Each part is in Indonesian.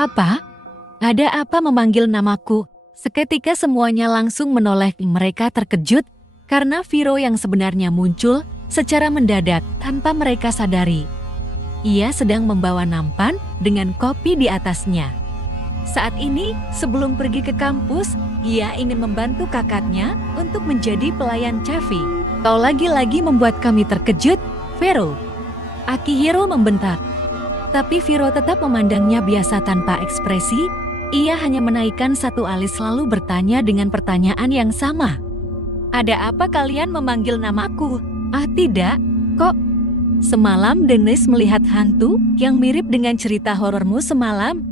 Apa? Ada apa memanggil namaku? Seketika semuanya langsung menoleh, mereka terkejut karena Viro yang sebenarnya muncul secara mendadak tanpa mereka sadari. Ia sedang membawa nampan dengan kopi di atasnya. Saat ini, sebelum pergi ke kampus, ia ingin membantu kakaknya untuk menjadi pelayan Chaffee. Kau lagi-lagi membuat kami terkejut, Viro. Akihiro membentak. Tapi Viro tetap memandangnya biasa tanpa ekspresi. Ia hanya menaikkan satu alis lalu bertanya dengan pertanyaan yang sama. Ada apa kalian memanggil namaku? Ah tidak, kok? Semalam Dennis melihat hantu yang mirip dengan cerita horormu semalam.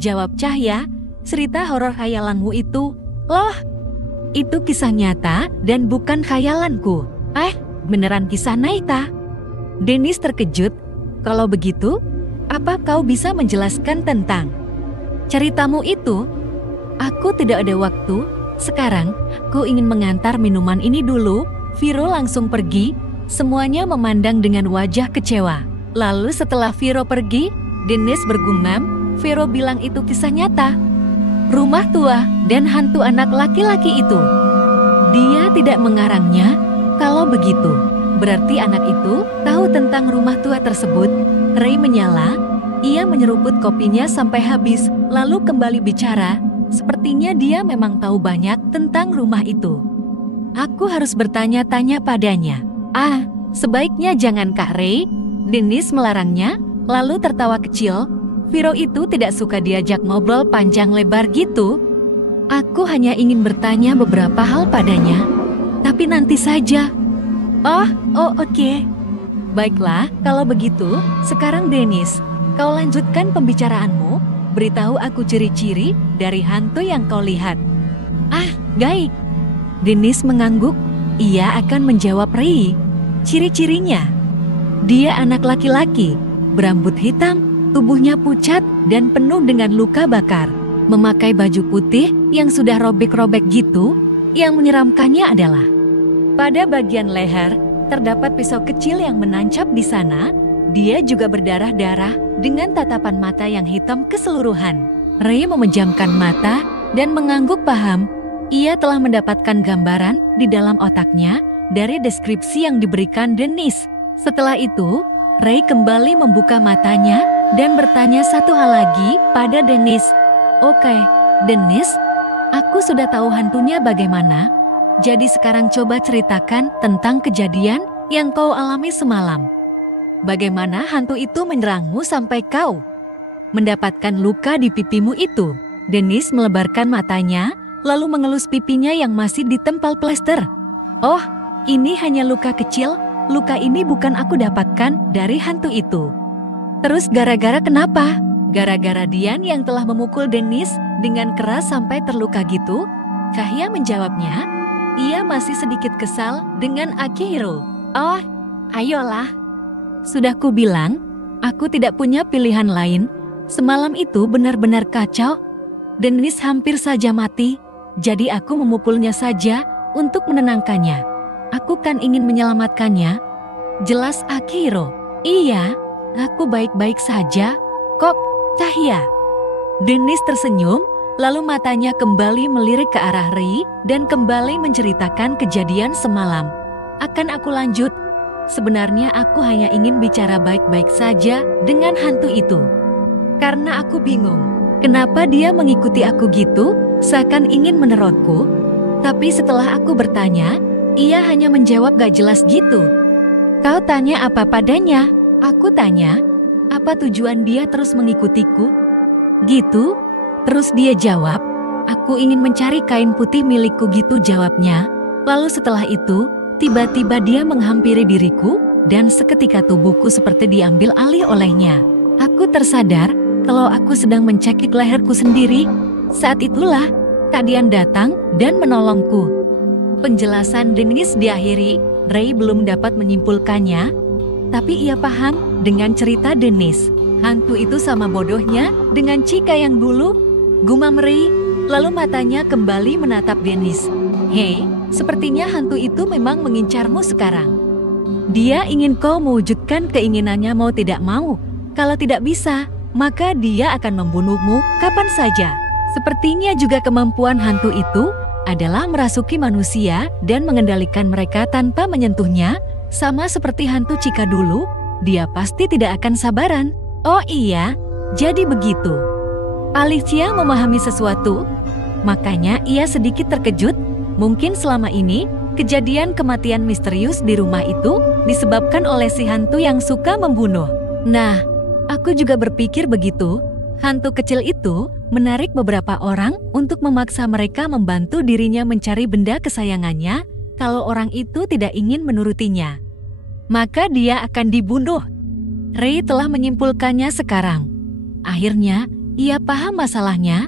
Jawab Cahya, cerita horor khayalanmu itu. Loh, itu kisah nyata dan bukan khayalanku. Beneran kisah Naita? Dennis terkejut. Kalau begitu, apa kau bisa menjelaskan tentang ceritamu itu? Aku tidak ada waktu. Sekarang, ku ingin mengantar minuman ini dulu. Viro langsung pergi. Semuanya memandang dengan wajah kecewa. Lalu setelah Viro pergi, Dennis bergumam. Viro bilang itu kisah nyata. Rumah tua dan hantu anak laki-laki itu. Dia tidak mengarangnya. Kalau begitu, berarti anak itu tahu tentang rumah tua tersebut. Ray menyala. Ia menyeruput kopinya sampai habis, lalu kembali bicara. Sepertinya dia memang tahu banyak tentang rumah itu. Aku harus bertanya-tanya padanya. Sebaiknya jangan Kak Ray. Dennis melarangnya, lalu tertawa kecil. Viro itu tidak suka diajak ngobrol panjang lebar gitu. Aku hanya ingin bertanya beberapa hal padanya. Tapi nanti saja. Oke. Baiklah, kalau begitu, sekarang Dennis, kau lanjutkan pembicaraanmu, beritahu aku ciri-ciri dari hantu yang kau lihat. Baik. Dennis mengangguk, ia akan menjawab Ray. Ciri-cirinya, dia anak laki-laki, berambut hitam, tubuhnya pucat dan penuh dengan luka bakar. Memakai baju putih yang sudah robek-robek gitu, yang menyeramkannya adalah pada bagian leher, terdapat pisau kecil yang menancap di sana. Dia juga berdarah-darah dengan tatapan mata yang hitam keseluruhan. Ray memejamkan mata dan mengangguk paham. Ia telah mendapatkan gambaran di dalam otaknya dari deskripsi yang diberikan Dennis. Setelah itu, Ray kembali membuka matanya dan bertanya satu hal lagi pada Dennis. Oke, Dennis, aku sudah tahu hantunya bagaimana. Jadi sekarang coba ceritakan tentang kejadian yang kau alami semalam. Bagaimana hantu itu menyerangmu sampai kau mendapatkan luka di pipimu itu? Dennis melebarkan matanya, lalu mengelus pipinya yang masih ditempel plester. Oh, ini hanya luka kecil. Luka ini bukan aku dapatkan dari hantu itu. Terus gara-gara kenapa? Gara-gara Dian yang telah memukul Dennis dengan keras sampai terluka gitu? Cahya menjawabnya. Ia masih sedikit kesal dengan Akihiro. Oh, ayolah. Sudah ku bilang, aku tidak punya pilihan lain. Semalam itu benar-benar kacau. Dennis hampir saja mati, jadi aku memukulnya saja untuk menenangkannya. Aku kan ingin menyelamatkannya. Jelas Akihiro. Iya, aku baik-baik saja. Kok, Cahya? Dennis tersenyum, lalu matanya kembali melirik ke arah Ray dan kembali menceritakan kejadian semalam. Akan aku lanjut. Sebenarnya aku hanya ingin bicara baik-baik saja dengan hantu itu. Karena aku bingung, kenapa dia mengikuti aku gitu, seakan ingin menerotku. Tapi setelah aku bertanya, ia hanya menjawab gak jelas gitu. Kau tanya apa padanya? Aku tanya, apa tujuan dia terus mengikutiku? Gitu? Terus dia jawab, aku ingin mencari kain putih milikku gitu jawabnya. Lalu setelah itu, tiba-tiba dia menghampiri diriku dan seketika tubuhku seperti diambil alih olehnya. Aku tersadar kalau aku sedang mencekik leherku sendiri. Saat itulah, Kak Dian datang dan menolongku. Penjelasan Dennis diakhiri. Ray belum dapat menyimpulkannya, tapi ia paham dengan cerita Dennis. Hantu itu sama bodohnya dengan Chika yang dulu, gumam Ray, lalu matanya kembali menatap Dennis. Hei, sepertinya hantu itu memang mengincarmu sekarang. Dia ingin kau mewujudkan keinginannya mau tidak mau. Kalau tidak bisa, maka dia akan membunuhmu kapan saja. Sepertinya juga kemampuan hantu itu adalah merasuki manusia dan mengendalikan mereka tanpa menyentuhnya, sama seperti hantu Cika dulu, dia pasti tidak akan sabaran. Oh iya, jadi begitu. Alicia memahami sesuatu, makanya ia sedikit terkejut. Mungkin selama ini, kejadian kematian misterius di rumah itu disebabkan oleh si hantu yang suka membunuh. Nah, aku juga berpikir begitu. Hantu kecil itu menarik beberapa orang untuk memaksa mereka membantu dirinya mencari benda kesayangannya. Kalau orang itu tidak ingin menurutinya, maka dia akan dibunuh. Ray telah menyimpulkannya sekarang. Akhirnya, ia paham masalahnya.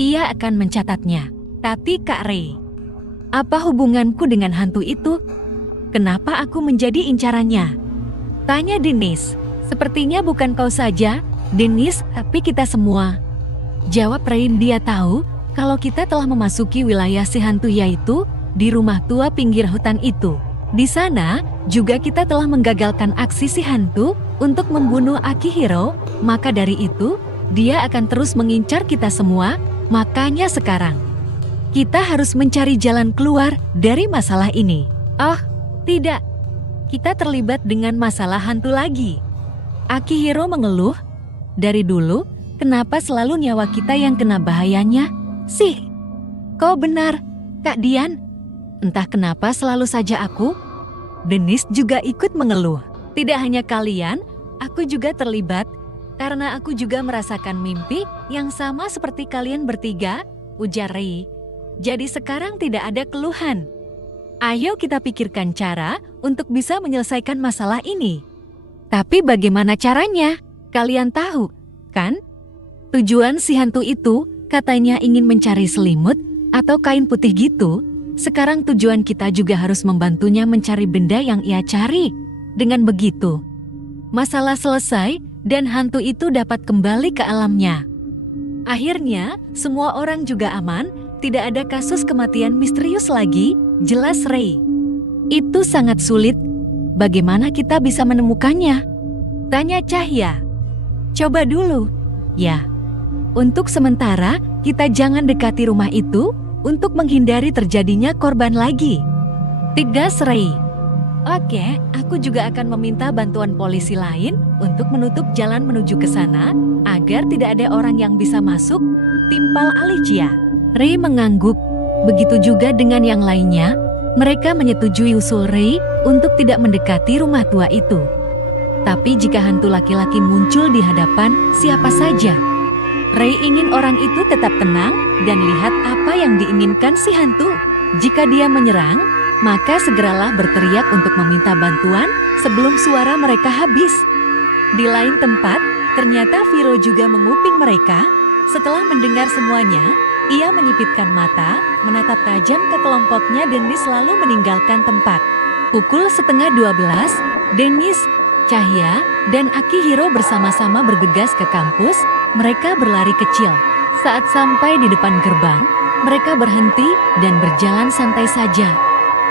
Ia akan mencatatnya. Tapi Kak Ray, apa hubunganku dengan hantu itu? Kenapa aku menjadi incarannya? Tanya Dennis. Sepertinya bukan kau saja, Dennis, tapi kita semua. Jawab Ray. Dia tahu kalau kita telah memasuki wilayah si hantu, yaitu di rumah tua pinggir hutan itu. Di sana juga kita telah menggagalkan aksi si hantu untuk membunuh Akihiro, maka dari itu dia akan terus mengincar kita semua. Makanya sekarang kita harus mencari jalan keluar dari masalah ini. Oh, tidak. Kita terlibat dengan masalah hantu lagi. Akihiro mengeluh. Dari dulu, kenapa selalu nyawa kita yang kena bahayanya? Sih, kau benar, Kak Dian. Entah kenapa selalu saja aku. Dennis juga ikut mengeluh. Tidak hanya kalian, aku juga terlibat. Karena aku juga merasakan mimpi yang sama seperti kalian bertiga, ujar Ray. Jadi sekarang tidak ada keluhan. Ayo kita pikirkan cara untuk bisa menyelesaikan masalah ini. Tapi bagaimana caranya? Kalian tahu, kan? Tujuan si hantu itu katanya ingin mencari selimut atau kain putih gitu. Sekarang tujuan kita juga harus membantunya mencari benda yang ia cari. Dengan begitu, masalah selesai dan hantu itu dapat kembali ke alamnya. Akhirnya, semua orang juga aman, tidak ada kasus kematian misterius lagi, jelas Ray. Itu sangat sulit. Bagaimana kita bisa menemukannya? Tanya Cahya. Coba dulu. Ya, untuk sementara kita jangan dekati rumah itu untuk menghindari terjadinya korban lagi. Tegas Ray. Oke, aku juga akan meminta bantuan polisi lain untuk menutup jalan menuju ke sana agar tidak ada orang yang bisa masuk, timpal Alicia. Ray mengangguk. Begitu juga dengan yang lainnya. Mereka menyetujui usul Ray untuk tidak mendekati rumah tua itu. Tapi jika hantu laki-laki muncul di hadapan siapa saja, Ray ingin orang itu tetap tenang dan lihat apa yang diinginkan si hantu. Jika dia menyerang, maka segeralah berteriak untuk meminta bantuan sebelum suara mereka habis. Di lain tempat, ternyata Viro juga menguping mereka. Setelah mendengar semuanya, ia menyipitkan mata, menatap tajam ke kelompoknya. Dennis lalu meninggalkan tempat. Pukul 11:30, Dennis, Cahya, dan Akihiro bersama-sama bergegas ke kampus. Mereka berlari kecil. Saat sampai di depan gerbang, mereka berhenti dan berjalan santai saja.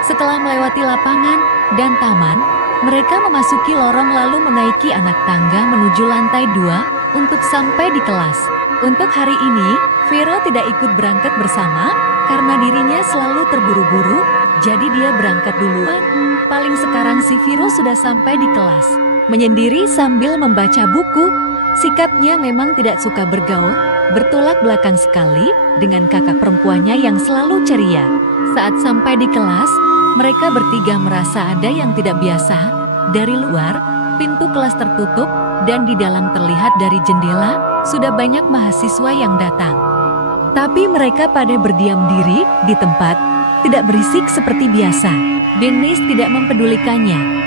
Setelah melewati lapangan dan taman, mereka memasuki lorong lalu menaiki anak tangga menuju lantai 2 untuk sampai di kelas. Untuk hari ini, Vero tidak ikut berangkat bersama karena dirinya selalu terburu-buru, jadi dia berangkat duluan. Paling sekarang si Vero sudah sampai di kelas, menyendiri sambil membaca buku. Sikapnya memang tidak suka bergaul, bertolak belakang sekali dengan kakak perempuannya yang selalu ceria. Saat sampai di kelas, mereka bertiga merasa ada yang tidak biasa. Dari luar, pintu kelas tertutup dan di dalam terlihat dari jendela sudah banyak mahasiswa yang datang. Tapi mereka pada berdiam diri di tempat, tidak berisik seperti biasa. Dennis tidak mempedulikannya.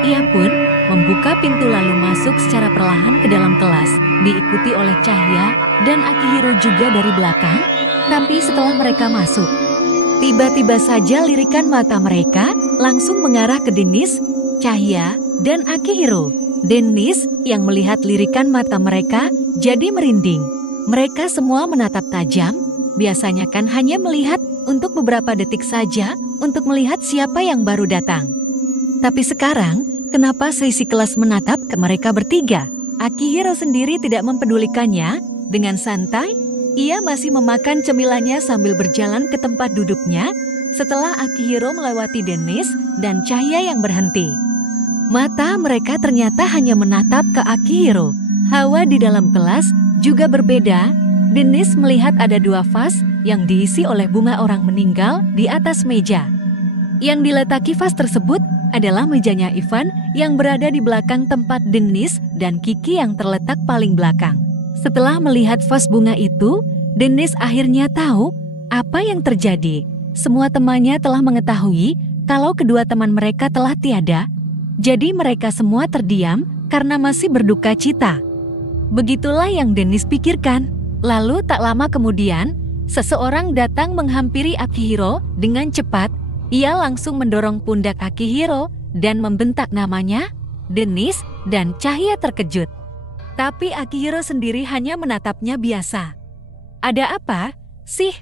Ia pun membuka pintu lalu masuk secara perlahan ke dalam kelas, diikuti oleh Cahya dan Akihiro juga dari belakang. Tapi setelah mereka masuk, tiba-tiba saja lirikan mata mereka langsung mengarah ke Dennis, Cahya, dan Akihiro. Dennis yang melihat lirikan mata mereka jadi merinding. Mereka semua menatap tajam, biasanya kan hanya melihat untuk beberapa detik saja untuk melihat siapa yang baru datang. Tapi sekarang, kenapa seisi kelas menatap ke mereka bertiga? Akihiro sendiri tidak mempedulikannya. Dengan santai, ia masih memakan cemilannya sambil berjalan ke tempat duduknya setelah Akihiro melewati Dennis dan Cahya yang berhenti. Mata mereka ternyata hanya menatap ke Akihiro. Hawa di dalam kelas juga berbeda. Dennis melihat ada 2 vas yang diisi oleh bunga orang meninggal di atas meja. Yang diletaki vas tersebut adalah mejanya Ivan yang berada di belakang tempat Dennis dan Kiki yang terletak paling belakang. Setelah melihat vas bunga itu, Dennis akhirnya tahu apa yang terjadi. Semua temannya telah mengetahui kalau kedua teman mereka telah tiada. Jadi mereka semua terdiam karena masih berduka cita. Begitulah yang Dennis pikirkan. Lalu tak lama kemudian, seseorang datang menghampiri Akihiro dengan cepat. Ia langsung mendorong pundak Akihiro dan membentak namanya. Dennis dan Cahya terkejut. Tapi Akihiro sendiri hanya menatapnya biasa. "Ada apa sih?"